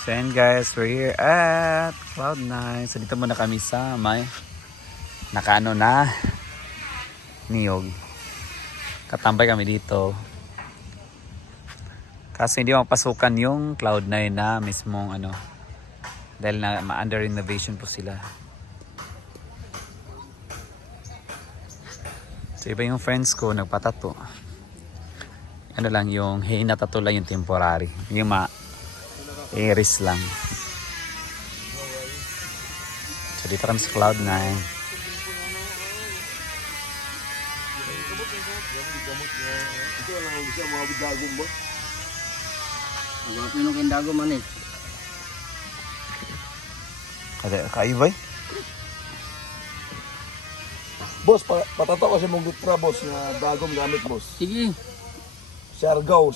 So and guys, we're here at Cloud9. So dito muna kami sa may nakaano na niyog. Katambay kami dito. Kaso hindi mapasukan yung Cloud9 na mismong ano. Dahil na under renovation po sila. So iba yung friends ko nagpatato. Ano lang yung hinatato lang yung temporary. Yung iris lang. So dito kami sa Cloud9. Ito lang ang bisa mga dagong ba? Mga pinong dago man eh. Kada kaibay. Boss, patato kasi mong litra boss nga dagom gamit boss. Sige. Siargaw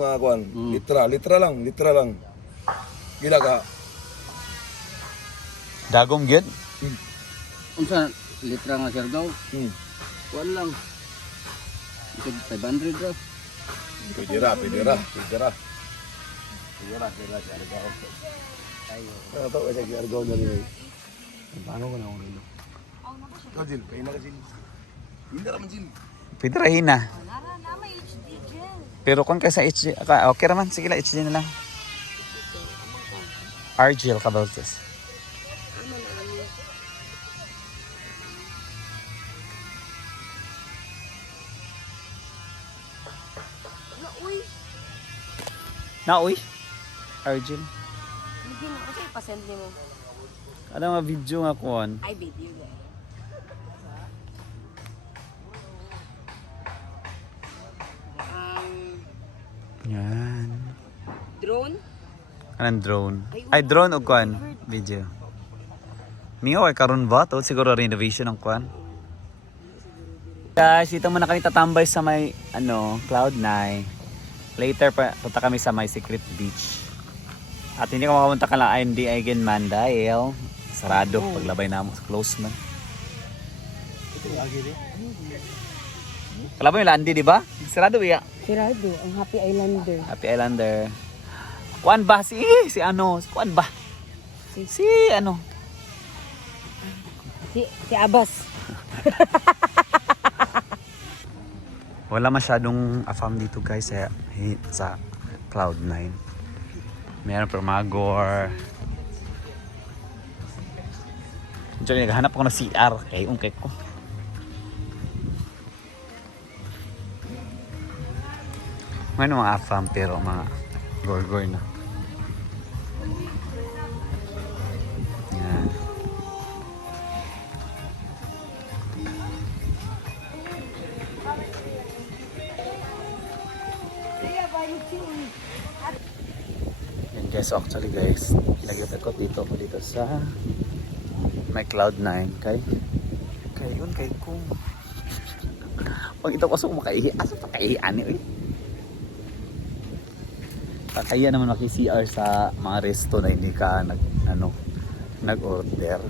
nga kuan. Litra lang. Gila ka. Dagom gyud. Unsa litra nga Siargao? Hmm. Kuan lang. Ito 500 ra. Pwede ra siargaw. Patato kasi siargaw na rin. Paano ko na ako rin? Ikaw Jill, pahin na ka Jill. Hindi naman Jill. Pwede rahin na. Pero kung kaysa HD, okay naman. Sige lang, HD na lang. Argel Cabaltes. Uy. Argel. Hindi mo kasi ipasend ni mo. Ano nga video nga kuan? Ay, video na. Yan. Drone? Anong drone? Ay, drone o kuan? Video. Miyo, ay karon ba? To siguro renovation ng kuan. Guys, dito muna kami tatambay sa may Cloud9. Later punta kami sa may Secret Beach. At hindi ka makapunta ka lang IMD again man dahil sarado paglabay na mo sa close man. Kalabay yung landi, di ba? Sarado iya. Sirado, ang Happy Islander. Happy Islander. Kuan ba si Kuan ba? Si ano? Si Abbas. Wala masyadong afam dito guys sa Cloud9. Meron Permagor. Diyan naghahanap ako ng CR kay ko. May mga afam pero mga gorgor na. Yan. Yan guys, so actually guys, ilagay ko dito sa may Cloud9 kay kung pag ito kasi makaihi, asa pa kaihi ani kaya naman maki-CR sa mga resto na hindi ka nag-order.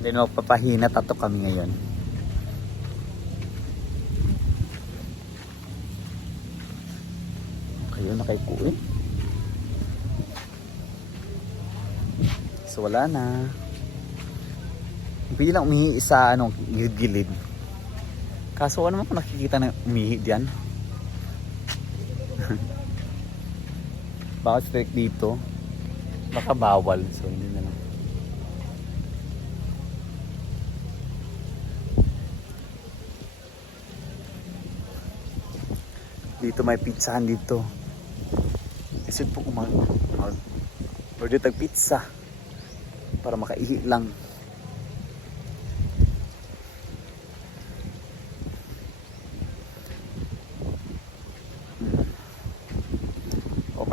Hindi na magpapahina tato kami ngayon. Kayo na kay Kuin. So wala na. Pwede lang umihi sa gilid-gilid. Kaso ano naman kung nakikita na umihi diyan? Bakit strict dito? Baka bawal. So hindi na lang. Dito may pizzahan dito. Isip po order tag pizza para makaihi lang.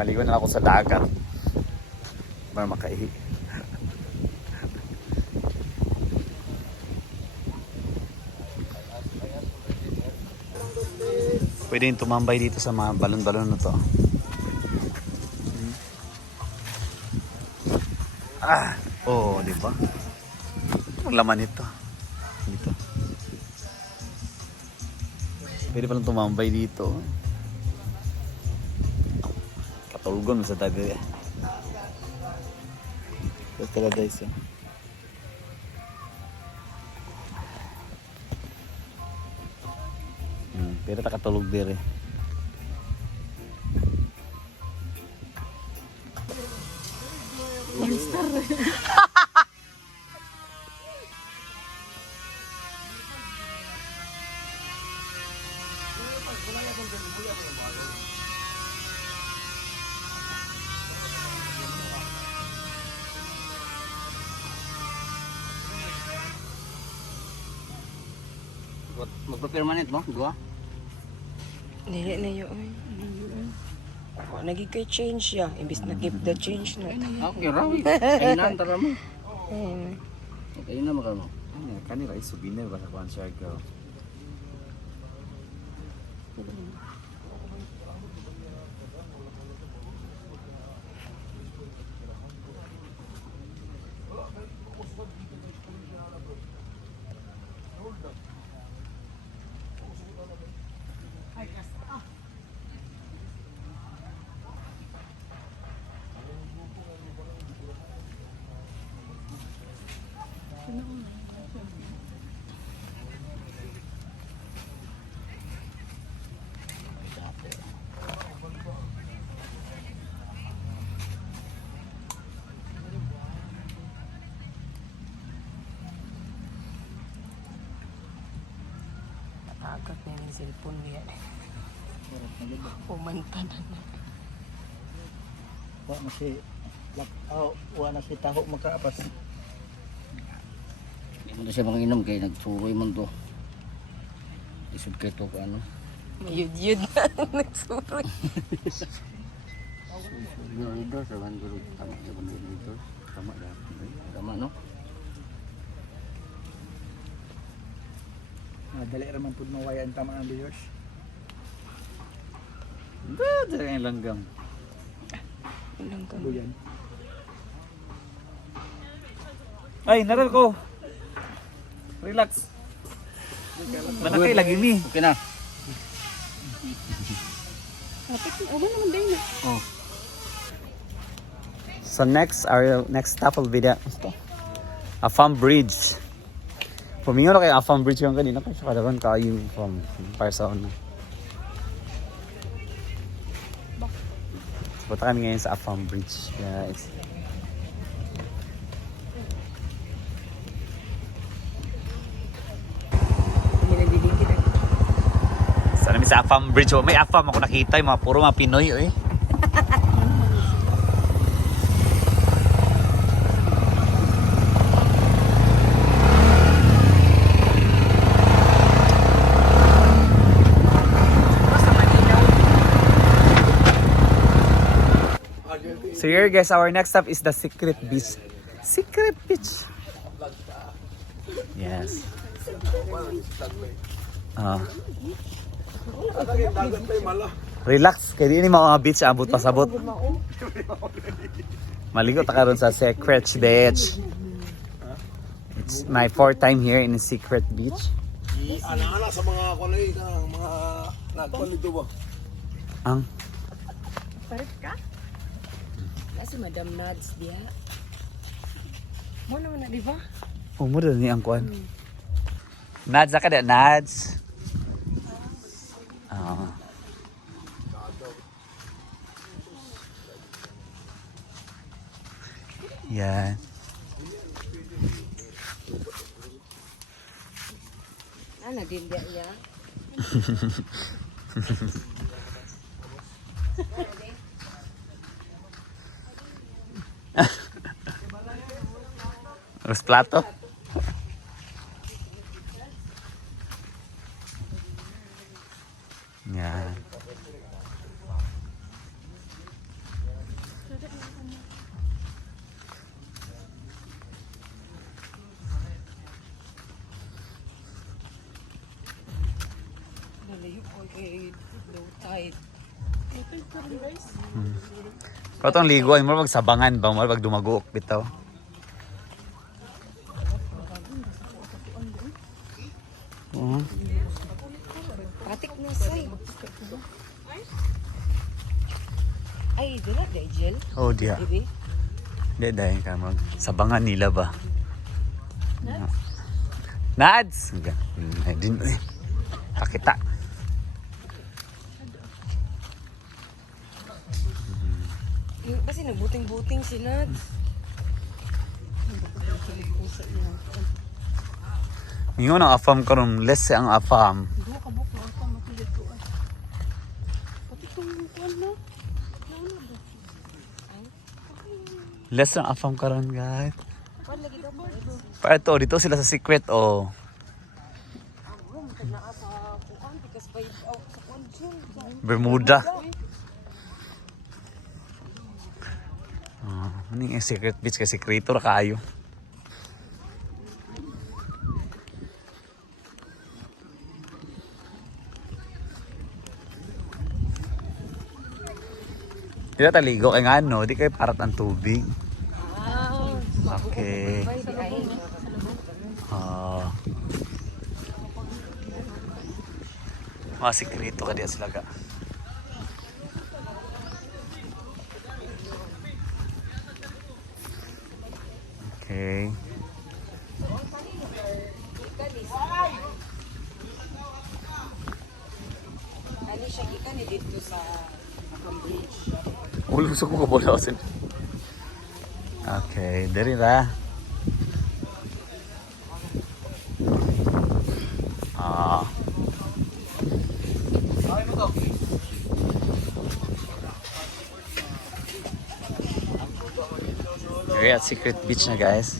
Maligo na ako sa dagat para makaihi. Pwede yung tumambay dito sa mga balon-balon na to. Di ba? Ang laman nito. Dito. Pwede palang tumambay dito. Katulgon sa tabi. Ito talaga guys. Pero takatulog dire. Magpa-permanent mo? Dua? Dili na yun. Ako, nagigay change ya. Imbis na keep the change na. Okay, rawi. Kainan tara mo. Ayun. Kainan mo ka mo. Kanila ay souvenir ba sa kuan siya girl. Agad na yung cellphone niya. Pumanta na. Wa na si taho makaapas. Ito siya mga inom kay nagsuroy mo to. Isod kay to ano. Mayud-yud na nagsuroy. Ito sa banduro tama sa banduro ito. Tama dah. Tama no. Dali raman pud mawaya ang tama ang viewers. Dito ang langgam. Ilang ka. Buyan. Ay, naral ko. Relax. Manakay lagi ni. Okay na. Oh. So next, our next stop will be the Afam Bridge. Pumingo na kayo Afam Bridge yung kanina kasi kadaron kayo from Parsaon na. So, punta kami ngayon sa Afam Bridge, guys. Sana mi sa Afam Bridge. Oh, may Afam ako nakita, yung mga puro mga Pinoy eh. So here guys, our next stop is the Secret Beach. Secret Beach. Yes. Relax, kaya di ni mga beach abot pasabot. Maligo ta karon sa Secret Beach. It's my fourth time here in the Secret Beach. Ana-ana sa mga kulay mga nagkuan dito ba? Ang Parit ka? Kasi Madam Nads dia. Mo naman na, di ba? umuro ni ang kuan. Nads ka da Nads. Yan. Ano din dia niya? Los plato. Yan. Nalayo ko kay low tide. Katong ligo ay mo magsabangan ba mo pag dumaguok bitaw. Patik na say. Ay, dala, Dajel. Oh, diya. Diri. Hindi, dahil ka mag... Sabangan nila ba? Nads! Ay, din, eh. Pakita. Kasi nagbuting-buting si Nads. Ngayon ang afam karon less ang afam. Duha ka buk na ako matulit ko. Pati kung kuan na. Less ang afam karon guys. Kuan lagi ka ba? Para to dito sila sa secret oh. Room na sa kuan because by out sa kuan dyan. Bermuda. Oh, ano yung secret beach kasi creator kayo. Di na taligo kay nga no, di kayo parat ang tubig. Okay. Mga sikreto ka diya sila ka. Okay. Ano siya gikan ni dito sa Cambridge. Ulo sa ko bola sin. Okay, dari ra. Ah. We're at Secret Beach na guys.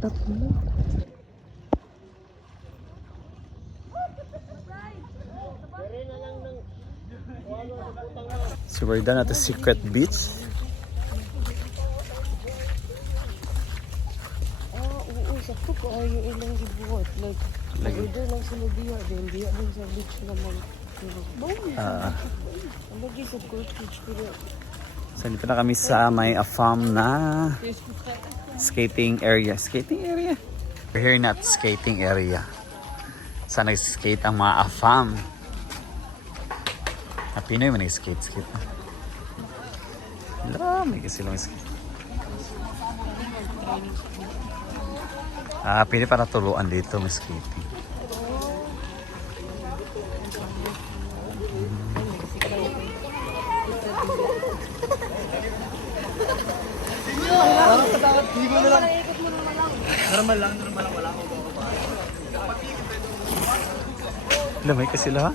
Stop mo. So we're done at the Secret Beach. Oo, sakto ko ay yung ilang gibuhat. Like, order lang sila diya. Then, diya din sa beach naman. Ang lagi sa cottage ko rin. So dito na kami sa may AFAM na skating area. Skating area? We're here not skating area. Sa nag-skate ang mga AFAM. Na Pinoy man nag-skate. Wala, may kasi lang skate. Pili para tuluan dito may skating. Normal lang, wala ko. Lamay ka sila ha?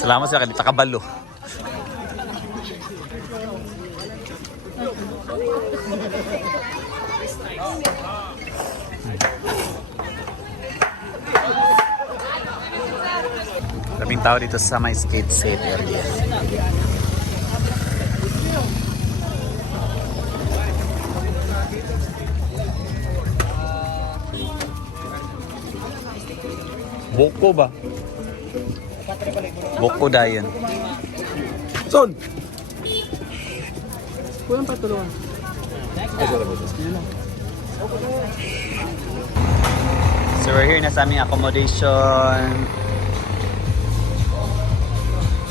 Salamat sa kanita kabalo. Daming tao dito sa may skate set area. Boko ba? Boko dayon. Son! Kulang patulungan. So we're here na sa aming accommodation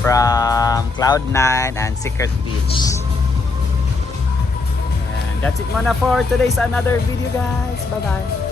from Cloud9 and Secret Beach. And that's it muna for today's another video, guys. Bye-bye.